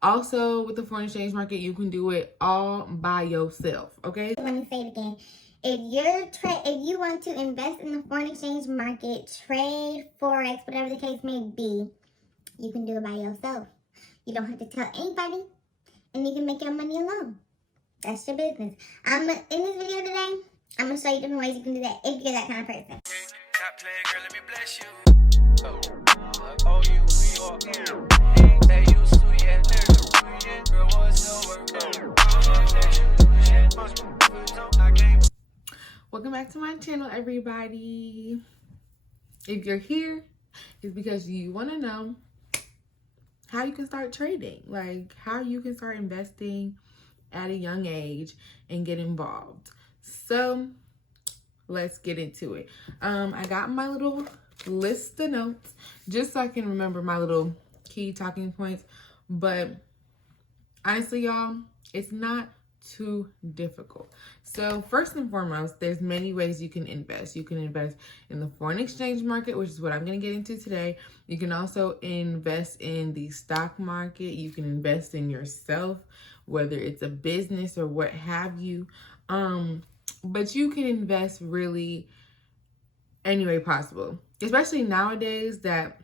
Also, with the foreign exchange market, you can do it all by yourself, okay? Let me say it again. If you want to invest in the foreign exchange market, trade, forex, whatever the case may be, you can do it by yourself. You don't have to tell anybody, and you can make your money alone. That's your business. In this video today, I'm gonna show you different ways you can do that if you're that kind of person. Stop playing, girl, let me bless you. Oh, you New York. Hey, you sweet ass nigga. Girl, what's your work? Welcome back to my channel, everybody. If you're here, it's because you want to know how you can start trading, like how you can start investing at a young age and get involved. So let's get into it. I got my little list of notes just so I can remember my little key talking points, but honestly, y'all, it's not too difficult. So first and foremost, there's many ways you can invest. You can invest in the foreign exchange market, which is what I'm going to get into today. You can also invest in the stock market. You can invest in yourself, whether it's a business or what have you. But you can invest really any way possible, especially nowadays that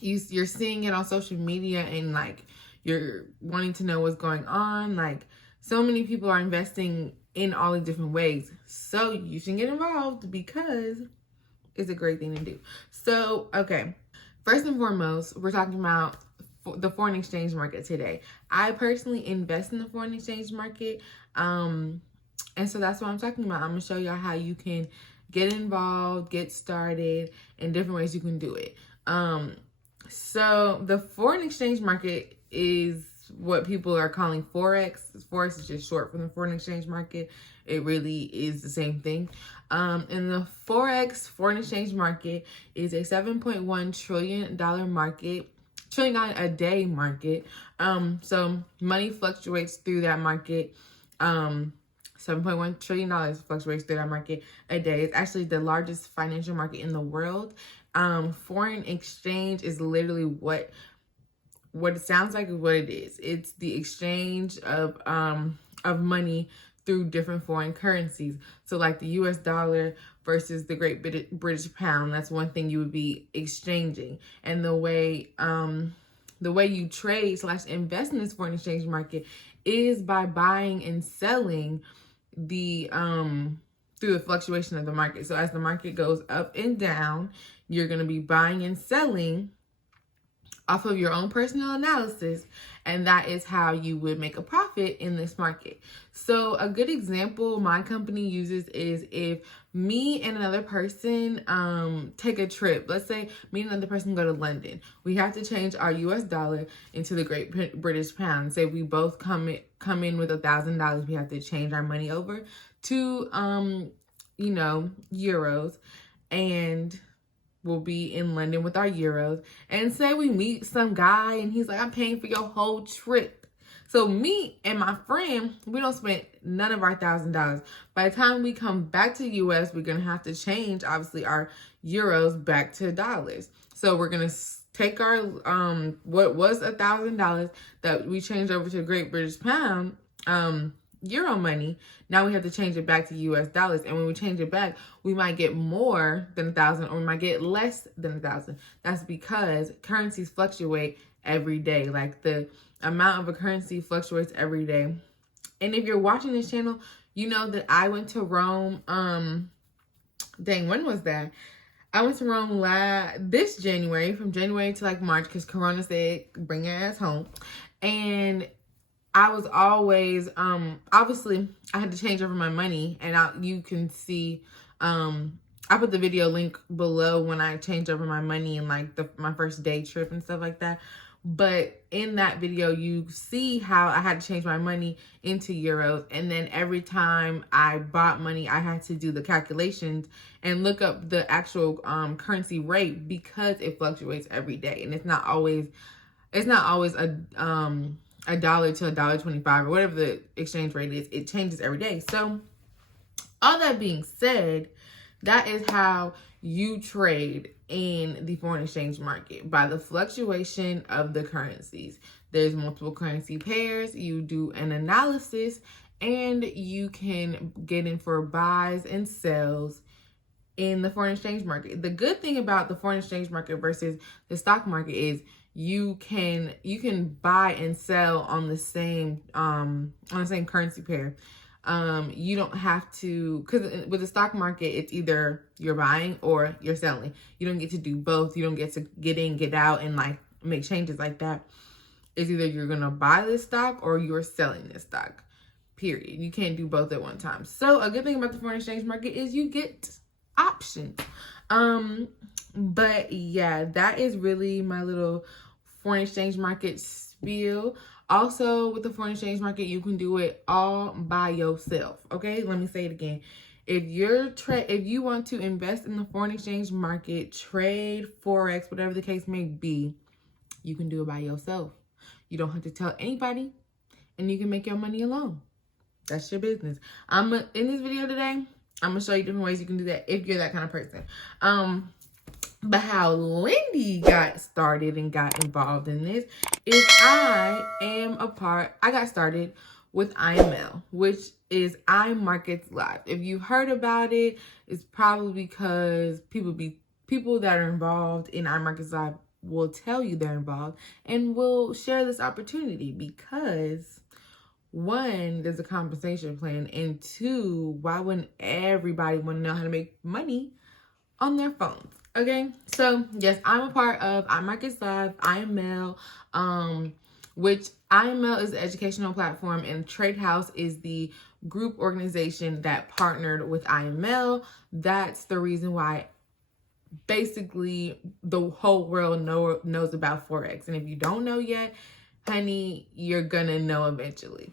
you're seeing it on social media and like you're wanting to know what's going on. Like, so many people are investing in all the different ways. So you should get involved because it's a great thing to do. So, okay. First and foremost, we're talking about the foreign exchange market today. I personally invest in the foreign exchange market. And so that's what I'm talking about. I'm going to show y'all how you can get involved, get started, and different ways you can do it. So the foreign exchange market is what people are calling Forex. Forex is just short for the foreign exchange market. It really is the same thing. And the Forex, foreign exchange market, is a $7.1 trillion market, trillion a day market. So money fluctuates through that market. $7.1 trillion fluctuates through that market a day. It's actually the largest financial market in the world. Foreign exchange is literally what it sounds like is what it is. It's the exchange of money through different foreign currencies. So like the US dollar versus the Great British pound, that's one thing you would be exchanging. And the way you trade / invest in this foreign exchange market is by buying and selling the through the fluctuation of the market. So as the market goes up and down, you're going to be buying and selling off of your own personal analysis, and that is how you would make a profit in this market. So a good example my company uses is if me and another person take a trip. Let's say me and another person go to London. We have to change our US dollar into the Great British pound. Say we both come in with $1,000. We have to change our money over to euros, and we'll be in London with our euros. And say we meet some guy and he's like, I'm paying for your whole trip. So me and my friend, we don't spend none of our $1,000. By the time we come back to the US, we're going to have to change, obviously, our euros back to dollars. So we're going to take our, what was $1,000 that we changed over to Great British pound, euro money. Now we have to change it back to US dollars, and when we change it back, we might get more than 1,000 or we might get less than 1,000. That's because currencies fluctuate every day. Like the amount of a currency fluctuates every day. And if you're watching this channel, you know that I went to Rome. Dang, when was that? I went to Rome this January, from January to like March, because Corona said bring your ass home. And I was always, obviously, I had to change over my money, and you can see, I put the video link below when I changed over my money and like my first day trip and stuff like that. But in that video, you see how I had to change my money into euros. And then every time I bought money, I had to do the calculations and look up the actual currency rate, because it fluctuates every day. And it's not always a dollar to $1.25 or whatever the exchange rate is. It changes every day. So all that being said, that is how you trade in the foreign exchange market, by the fluctuation of the currencies. There's multiple currency pairs. You do an analysis, and you can get in for buys and sells in the foreign exchange market. The good thing about the foreign exchange market versus the stock market is you can buy and sell on the same currency pair. You don't have to, because with the stock market, it's either you're buying or you're selling. You don't get to do both. You don't get to get in, get out, and like make changes like that. It's either you're gonna buy this stock or you're selling this stock, period. You can't do both at one time. So a good thing about the foreign exchange market is you get options. But yeah, that is really my little foreign exchange market spiel. Also, with the foreign exchange market, you can do it all by yourself. Okay, let me say it again. If you want to invest in the foreign exchange market, trade, forex, whatever the case may be, you can do it by yourself. You don't have to tell anybody, and you can make your money alone. That's your business. In this video today, I'm gonna show you different ways you can do that if you're that kind of person. But how Lindy got started and got involved in this is I got started with IML, which is iMarkets Live. If you heard about it, it's probably because people that are involved in iMarkets Live will tell you they're involved and will share this opportunity because, one, there's a compensation plan, and two, why wouldn't everybody want to know how to make money on their phones? Okay, so yes, I'm a part of iMarkets Live, IML, which IML is the educational platform, and Trade House is the group organization that partnered with IML. That's the reason why basically the whole world knows about Forex. And if you don't know yet, honey, you're gonna know eventually.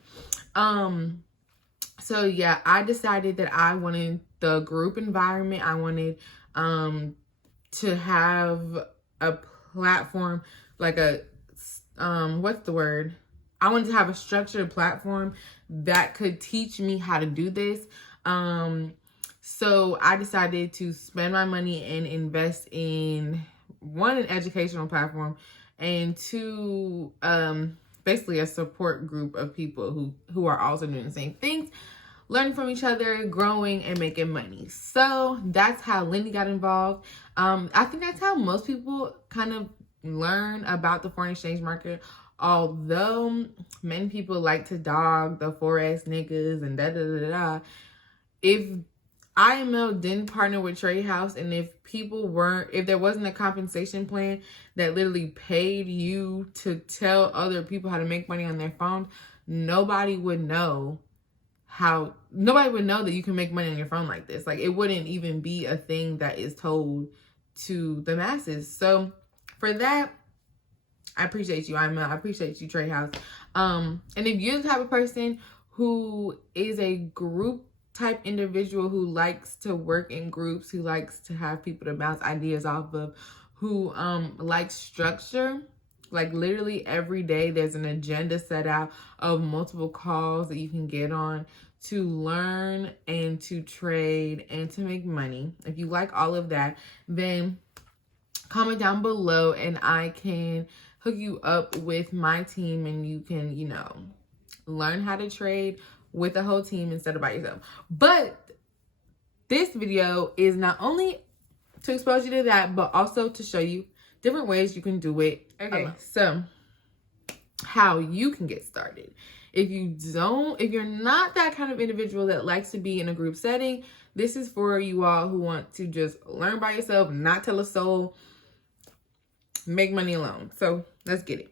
So yeah, I decided that I wanted the group environment. I wanted to have a platform, like I wanted to have a structured platform that could teach me how to do this. So I decided to spend my money and invest in, one, an educational platform, and two, basically a support group of people who are also doing the same things, learning from each other, growing, and making money. So that's how Lindy got involved. I think that's how most people kind of learn about the foreign exchange market, although many people like to dog the Forex niggas and da-da-da-da. If IML didn't partner with Trade House, and if there wasn't a compensation plan that literally paid you to tell other people how to make money on their phone, nobody would know that you can make money on your phone like this. Like, it wouldn't even be a thing that is told to the masses. So for that, I appreciate you, IML. I appreciate you, Trade House. And if you're the type of person who is a group type individual who likes to work in groups, who likes to have people to bounce ideas off of, who likes structure, like literally every day there's an agenda set out of multiple calls that you can get on to learn and to trade and to make money. If you like all of that, then comment down below and I can hook you up with my team, and you can, learn how to trade with a whole team instead of by yourself. But this video is not only to expose you to that, but also to show you different ways you can do it. Okay, so how you can get started. If you're not that kind of individual that likes to be in a group setting, this is for you all who want to just learn by yourself, not tell a soul, make money alone. So let's get it.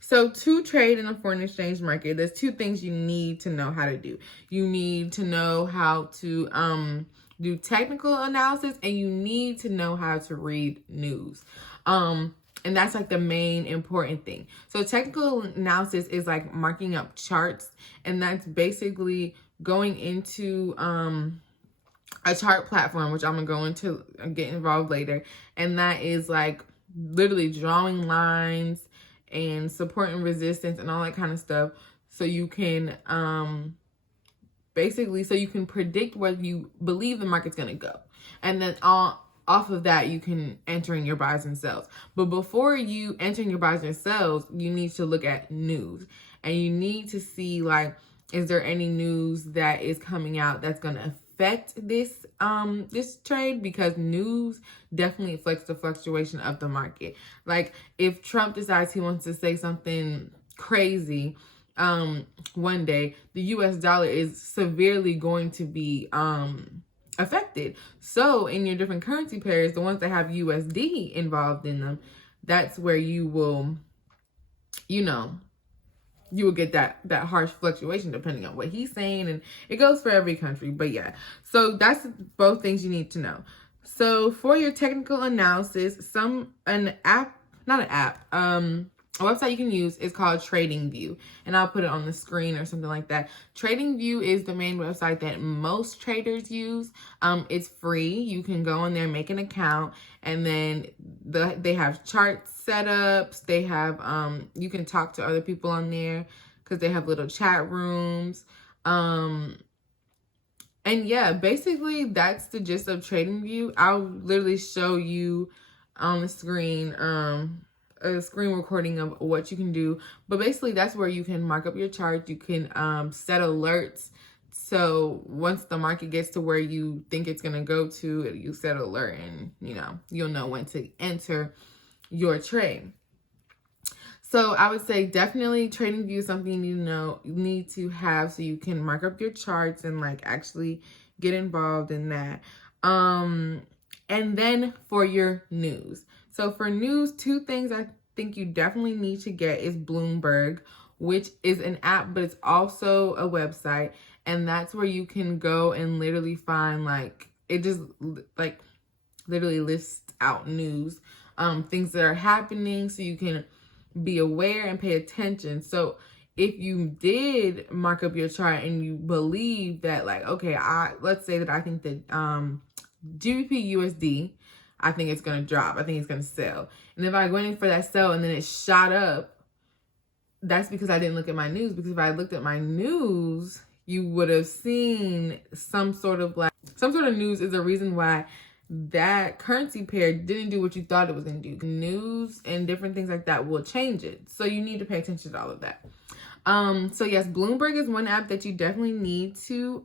So to trade in the foreign exchange market, there's two things you need to know how to do. You need to know how to do technical analysis, and you need to know how to read news. And that's like the main important thing. So technical analysis is like marking up charts, and that's basically going into a chart platform, which I'm gonna go into and get involved later. And that is like literally drawing lines and support and resistance and all that kind of stuff, so you can predict where you believe the market's gonna go. And then off of that, you can enter in your buys and sells. But before you enter in your buys and sells, you need to look at news. And you need to see, like, is there any news that is coming out that's going to affect this this trade? Because news definitely affects the fluctuation of the market. Like, if Trump decides he wants to say something crazy one day, the US dollar is severely going to be affected. So in your different currency pairs, the ones that have USD involved in them, that's where you will, you know, you will get that harsh fluctuation depending on what he's saying, and it goes for every country. But yeah, so that's both things you need to know. So for your technical analysis, a website you can use is called TradingView, and I'll put it on the screen or something like that. TradingView is the main website that most traders use. It's free. You can go on there, make an account, and then they have chart setups. They have you can talk to other people on there because they have little chat rooms. And yeah, basically that's the gist of TradingView. I'll literally show you on the screen a screen recording of what you can do, but basically that's where you can mark up your chart. You can set alerts, so once the market gets to where you think it's going to go to, you set an alert, and you'll know when to enter your trade. So I would say definitely TradingView is something you need to have so you can mark up your charts and like actually get involved in that. And then for your news. So for news, two things I think you definitely need to get is Bloomberg, which is an app, but it's also a website. And that's where you can go and literally find, like, it just like literally lists out news, things that are happening, so you can be aware and pay attention. So if you did mark up your chart and you believe that, like, okay, let's say that I think that GBP USD, I think it's going to drop. I think it's going to sell. And if I went in for that sell and then it shot up, that's because I didn't look at my news. Because if I looked at my news, you would have seen some sort of news is a reason why that currency pair didn't do what you thought it was going to do. News and different things like that will change it. So you need to pay attention to all of that. So yes, Bloomberg is one app that you definitely need to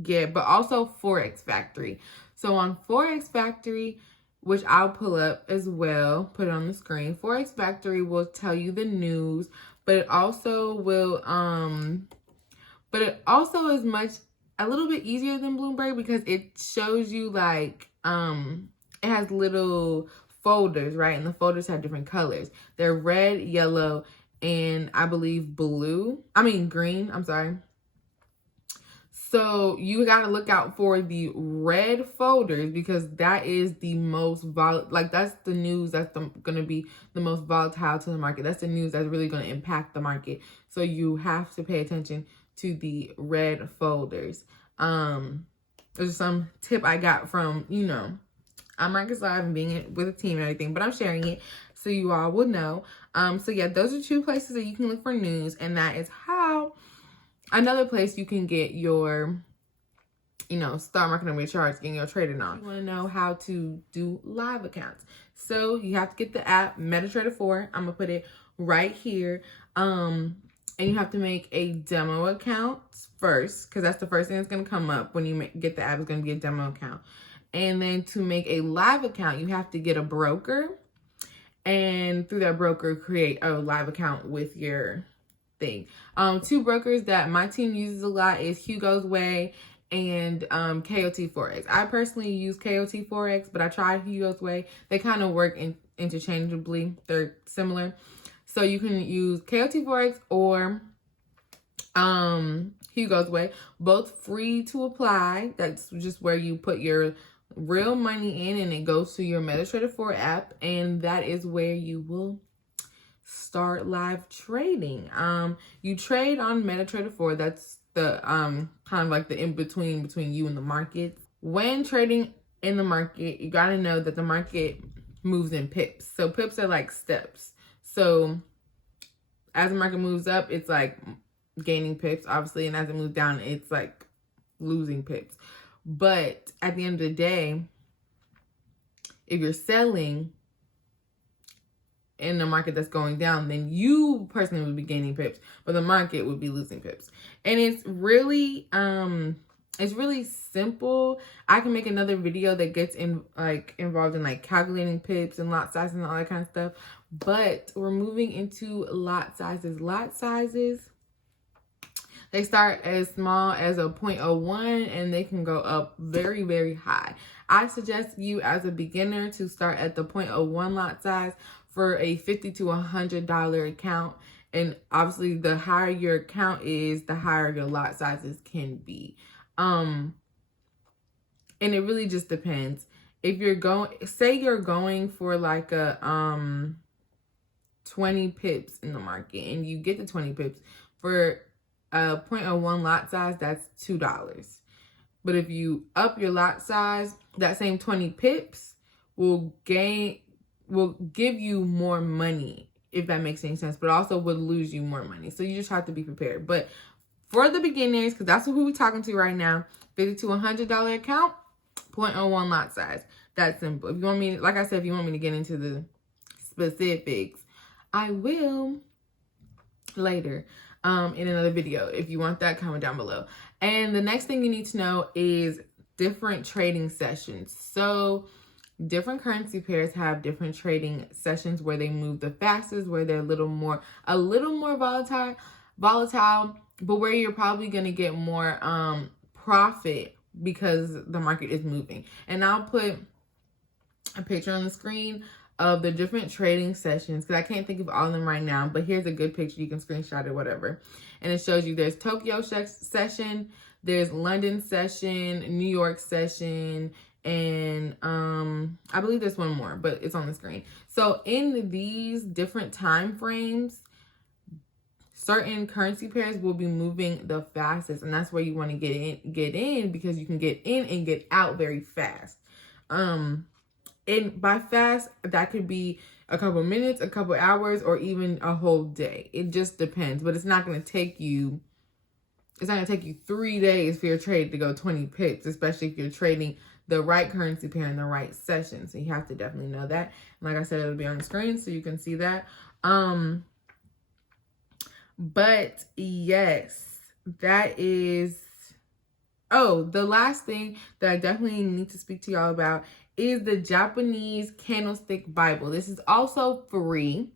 get, but also Forex Factory. So on Forex Factory, which I'll pull up as well, put it on the screen, Forex Factory will tell you the news, but it also will, is a little bit easier than Bloomberg because it shows you like, it has little folders, right? And the folders have different colors. They're red, yellow, and I believe green, I'm sorry. So you got to look out for the red folders because that is the most that's the news that's going to be the most volatile to the market. That's the news that's really going to impact the market. So you have to pay attention to the red folders. There's some tip I got from, I'm Marcus Live and being with a team and everything, but I'm sharing it so you all will know. So yeah, those are two places that you can look for news, and that is how. Another place you can get your, start marking up your charts, getting your trading on. You want to know how to do live accounts. So you have to get the app, Metatrader 4. I'm going to put it right here. And you have to make a demo account first, because that's the first thing that's going to come up when you get the app. Is going to be a demo account. And then to make a live account, you have to get a broker. And through that broker, create a live account with your thing. Two brokers that my team uses a lot is Hugo's Way and KOT Forex. I personally use KOT Forex, but I tried Hugo's Way. They kind of work interchangeably. They're similar. So you can use KOT Forex or Hugo's Way. Both free to apply. That's just where you put your real money in and it goes to your Metatrader 4 app, and that is where you will start live trading. You trade on Metatrader 4. That's the kind of like the in-between between you and the market. When trading in the market, you got to know that the market moves in pips. So pips are like steps. So as the market moves up, it's like gaining pips, obviously, and as it moves down, it's like losing pips. But at the end of the day, If you're selling in the market that's going down, then you personally would be gaining pips, but the market would be losing pips. And it's really simple. I can make another video that gets involved in like calculating pips and lot sizes and all that kind of stuff. But we're moving into lot sizes. Lot sizes, they start as small as a 0.01 and they can go up very, very high. I suggest you as a beginner to start at the 0.01 lot size for a $50 to $100 account. And obviously the higher your account is, the higher your lot sizes can be. And it really just depends. If you're going for like a 20 pips in the market and you get the 20 pips for a 0.01 lot size, that's $2. But if you up your lot size, that same 20 pips will give you more money, if that makes any sense, but also would lose you more money. So you just have to be prepared. But for the beginners, because that's who we're talking to right now, $50 to $100 account, 0.01 lot size. That's simple. If you want me, like I said, if you want me to get into the specifics, I will later in another video. If you want that, comment down below. And the next thing you need to know is different trading sessions. So different currency pairs have different trading sessions where they move the fastest, where they're a little more volatile, but where you're probably going to get more profit because the market is moving. And I'll put a picture on the screen of the different trading sessions because I can't think of all of them right now, but here's a good picture. You can screenshot it, whatever. And it shows you there's Tokyo session, there's London session, New York session, and I believe there's one more, but it's on the screen. So in these different time frames, certain currency pairs will be moving the fastest, and that's where you want to get in because you can get in and get out very fast. And by fast, that could be a couple minutes, a couple hours, or even a whole day. It just depends, but it's not going to take you 3 days for your trade to go 20 pips, especially if you're trading the right currency pair in the right session. So you have to definitely know that. And like I said, it'll be on the screen so you can see that. But yes, that is, the last thing that I definitely need to speak to y'all about is the Japanese Candlestick Bible. This is also free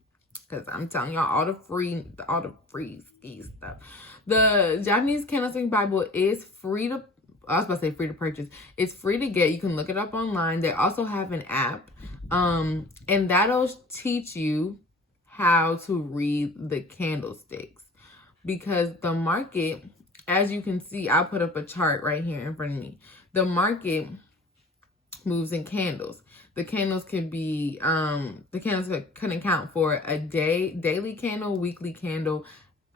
because I'm telling y'all all the free ski stuff. The Japanese Candlestick Bible is free to, I was about to say free to purchase. It's free to get. You can look it up online. They also have an app, and that'll teach you how to read the candlesticks because the market, as you can see, I'll put up a chart right here in front of me. The market moves in candles. The candles can be, the candles can account for a daily candle, weekly candle,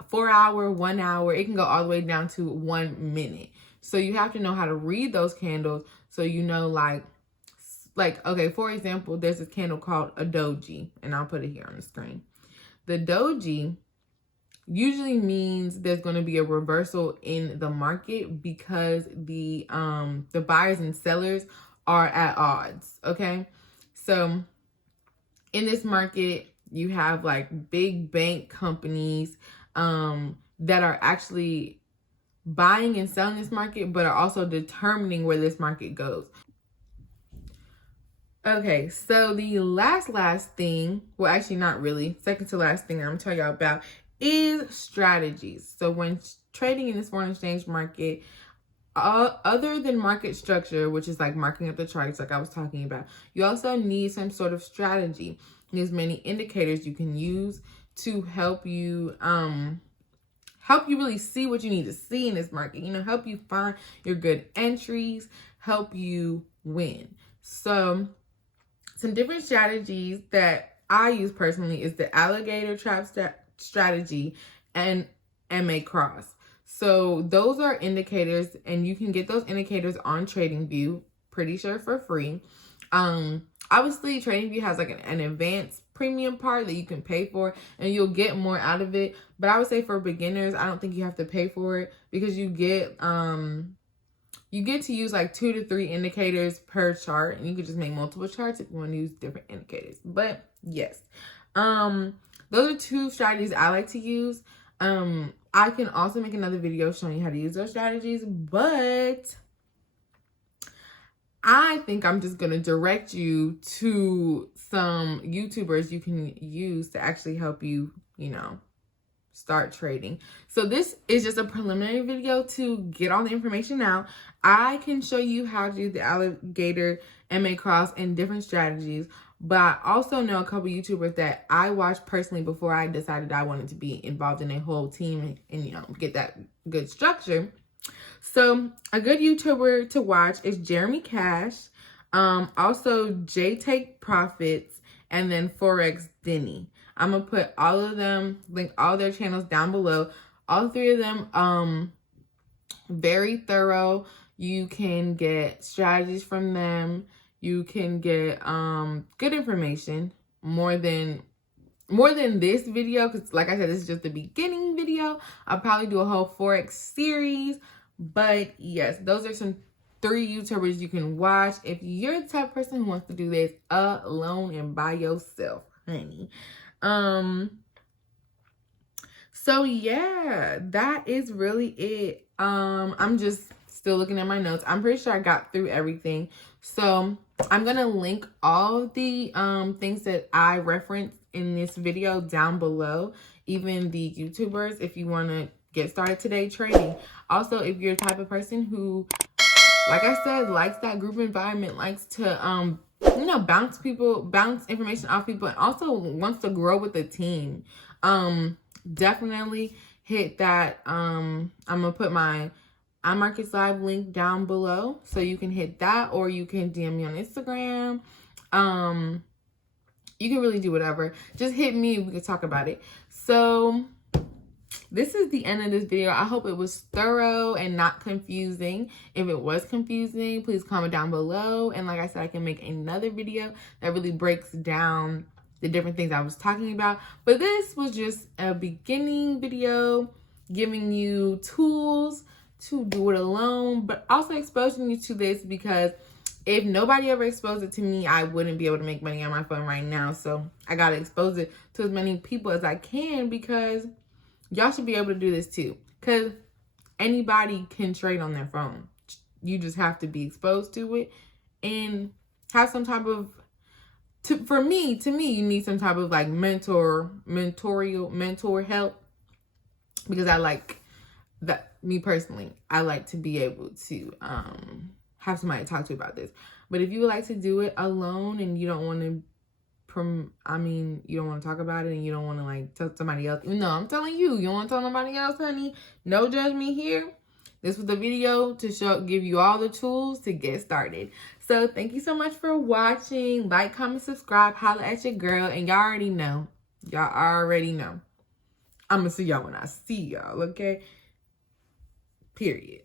4 hour, 1 hour. It can go all the way down to 1 minute. So you have to know how to read those candles. So you know, like, okay, for example, there's this candle called a doji, and I'll put it here on the screen. The doji usually means there's going to be a reversal in the market because the buyers and sellers are at odds. Okay, so in this market, you have like big bank companies that are actually buying and selling this market, but are also determining where this market goes. Okay, so the last thing, well, actually not really, second to last thing I'm gonna tell y'all about is strategies. So when trading in this foreign exchange market, other than market structure, which is like marking up the charts like I was talking about, you also need some sort of strategy. There's many indicators you can use to help you really see what you need to see in this market, help you find your good entries, help you win. So some different strategies that I use personally is the alligator trap strategy and MA cross. So those are indicators, and you can get those indicators on TradingView, pretty sure for free. Obviously TradingView has like an advanced premium part that you can pay for, and you'll get more out of it. But I would say for beginners, I don't think you have to pay for it because you get you get to use like 2 to 3 indicators per chart, and you could just make multiple charts if you want to use different indicators. But yes, those are 2 strategies I like to use. I can also make another video showing you how to use those strategies, but I think I'm just going to direct you to some YouTubers you can use to actually help you, you know, start trading. So this is just a preliminary video to get all the information out. I can show you how to do the alligator MA cross and different strategies, but I also know a couple YouTubers that I watched personally before I decided I wanted to be involved in a whole team and you know, get that good structure. So a good YouTuber to watch is Jermey Cash, also Take Profits, and then ForexDini. I'm gonna put all of them, link all their channels down below. All 3 of them, very thorough. You can get strategies from them. You can get good information, more than this video, because like I said, this is just the beginning video. I'll probably do a whole Forex series. But yes, those are some 3 YouTubers you can watch if you're the type of person who wants to do this alone and by yourself, honey. So yeah, that is really it. I'm just still looking at my notes. I'm pretty sure I got through everything. So I'm gonna link all the things that I referenced in this video down below, even the YouTubers, if you want to get started today trading. Also, if you're the type of person who, like I said, likes that group environment, likes to you know, bounce information off people, and also wants to grow with the team, definitely hit that. I'm gonna put my iMarkets Live link down below, so you can hit that, or you can DM me on Instagram. You can really do whatever. Just hit me, we can talk about it. So this is the end of this video. I hope it was thorough and not confusing. If it was confusing, please comment down below. And like I said, I can make another video that really breaks down the different things I was talking about. But this was just a beginning video, giving you tools to do it alone, but also exposing you to this, because if nobody ever exposed it to me, I wouldn't be able to make money on my phone right now. So I got to expose it to as many people as I can, because y'all should be able to do this too, because anybody can trade on their phone. You just have to be exposed to it and have some type of, to me, you need some type of like mentor help, because I like that, me personally, I like to be able to have somebody to talk to about this. But if you would like to do it alone and you don't want to, you don't want to talk about it, and you don't want to like tell somebody else. No, I'm telling you, you don't want to tell nobody else, honey. No judgment here. This was the video to give you all the tools to get started. So thank you so much for watching. Like, comment, subscribe, holla at your girl, and y'all already know. I'm gonna see y'all when I see y'all. Okay. Period.